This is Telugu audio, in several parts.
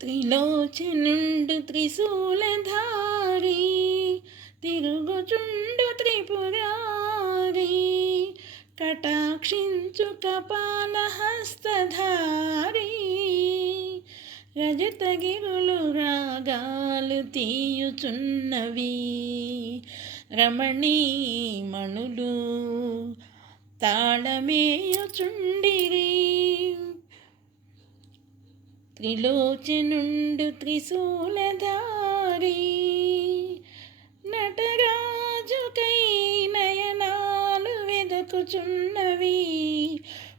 త్రిలోచనుండు త్రిశూలధారి తిరుగుచుండు త్రిపురారి కటాక్షించు కపాలహస్తధారి రజతగిరులు రాగాలు తీయుచున్నవి రమణీమణులు తాళమేయుచుండిరి త్రిలోచనుండు త్రిశూలధారి నటరాజుకై నయనాలు వెదకుచున్నవి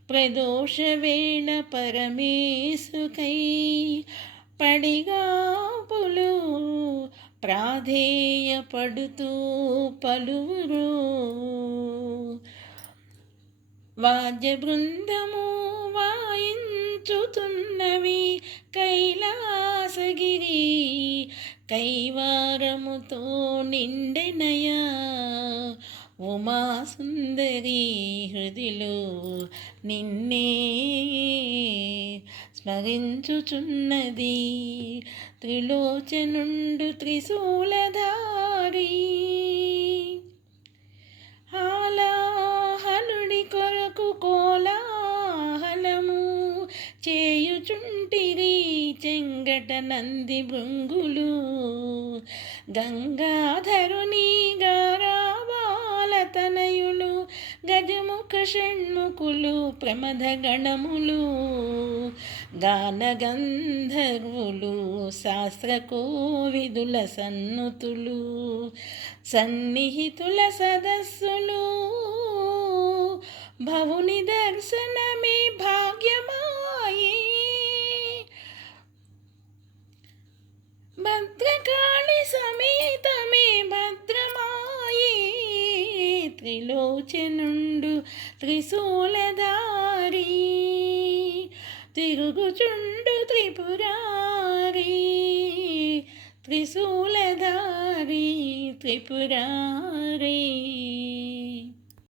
ప్రదోష వేళ పరమేశుకై పడిగాపులు ప్రాధేయపడుతూ పలువురు. వాద్య బృందము వాయించుతున్నవి కైవారముతో నిండెనయా? ఉమాసుందరి హృదిలో నిన్నే స్మరించుచున్నది. త్రిలోచనుండు త్రిశూలధారి చెంగట నంది భృంగులు. గంగాధరుని గారాబాలతనయులు గజముఖ షణ్ముఖులు ప్రమద గణములు. గానగంధర్వులు శాస్త్రకోవిదుల సన్నుతులు సన్నిహితుల సదస్సులు. భవుని దర్శనమే భద్రకాళి సమేతమే భద్రమాయి త్రిలోచనుండు త్రిశూలధారి. తిరుగుచుండు త్రిపురారి. త్రిశూలధారి త్రిపురారీ.